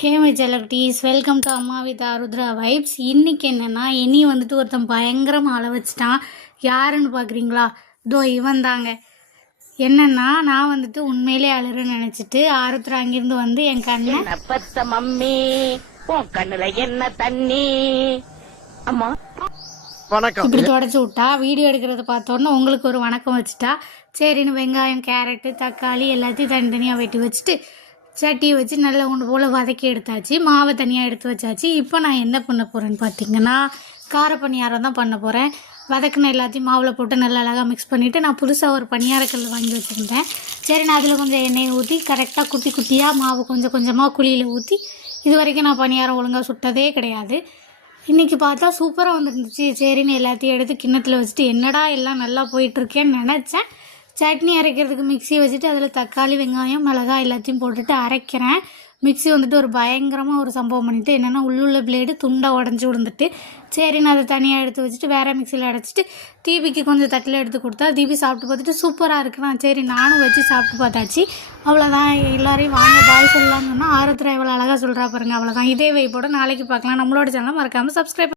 Hey my செலக்டீஸ், welcome to அம்மா with Arudra vibes. இன்றைக்கி என்னென்னா, இனி வந்துட்டு ஒருத்தன் பயங்கரமாக அழ வச்சிட்டான். யாருன்னு பார்க்குறீங்களா? இதோ இவன் தாங்க. என்னென்னா, நான் வந்துட்டு உண்மையிலே அழுறேன்னு நினச்சிட்டு ஆருத்ரா அங்கிருந்து வந்து என் கண்ணை மம்மி உன் கண்ணுல என்ன தண்ணி அம்மா இப்படி தொடச்சி விட்டா. வீடியோ எடுக்கிறத பார்த்தோன்னே உங்களுக்கு ஒரு வணக்கம் வச்சுட்டா. சரின்னு வெங்காயம், கேரட்டு, தக்காளி எல்லாத்தையும் தனித்தனியாக வெட்டி வச்சுட்டு சட்டியை வச்சு நல்லா ஒன்று போல் வதக்கி எடுத்தாச்சு. மாவை தனியாக எடுத்து வச்சாச்சு. இப்போ நான் என்ன பண்ண போகிறேன்னு பார்த்தீங்கன்னா, கார பணியாரம் தான் பண்ண போகிறேன். வதக்குன எல்லாத்தையும் மாவில் போட்டு நல்லா அழகாக மிக்ஸ் பண்ணிவிட்டு நான் புதுசாக ஒரு பணியாரக்கல் வாங்கி வச்சுருந்தேன். சரி, நான் அதில் கொஞ்சம் எண்ணெயை ஊற்றி கரெக்டாக குட்டி குட்டியாக மாவு கொஞ்சம் கொஞ்சமாக குழியில் ஊற்றி, இது வரைக்கும் நான் பணியாரம் ஒழுங்காக சுட்டதே கிடையாது. இன்றைக்கி பார்த்தா சூப்பராக வந்துருந்துச்சு. சரின்னு எல்லாத்தையும் எடுத்து கிண்ணத்தில் வச்சுட்டு என்னடா எல்லாம் நல்லா போயிட்டுருக்கேன்னு நினச்சேன். சட்னி அரைக்கிறதுக்கு மிக்ஸி வச்சுட்டு அதில் தக்காளி, வெங்காயம், மிளகாய் எல்லாத்தையும் போட்டுட்டு அரைக்கிறேன். மிக்ஸி வந்துட்டு ஒரு பயங்கரமாக ஒரு சம்பவம் பண்ணிவிட்டு என்னென்னா, உள்ளுள்ள பிளேடு துண்டாக உடஞ்சி விழுந்துட்டு. சரின்னு அதை தனியாக எடுத்து வச்சுட்டு வேறு மிக்சியில் அடைச்சிட்டு தீபிக்கு கொஞ்சம் தட்டில் எடுத்து கொடுத்தா. தீபி சாப்பிட்டு பார்த்துட்டு சூப்பராக இருக்குண்ணா. சரி, நானும் வச்சு சாப்பிட்டு பார்த்தாச்சு. அவ்வளோதான். எல்லோரையும் வாங்க பாய் சொல்லலாம்னு சொன்னால் ஆருத்ரா எவ்வளோ அழகாக சொல்கிறா பாருங்கள். அவ்வளோதான். இதே வைப்போட நாளைக்கு பார்க்கலாம். நம்மளோட சேனலை மறக்காமல் சப்ஸ்கிரைப்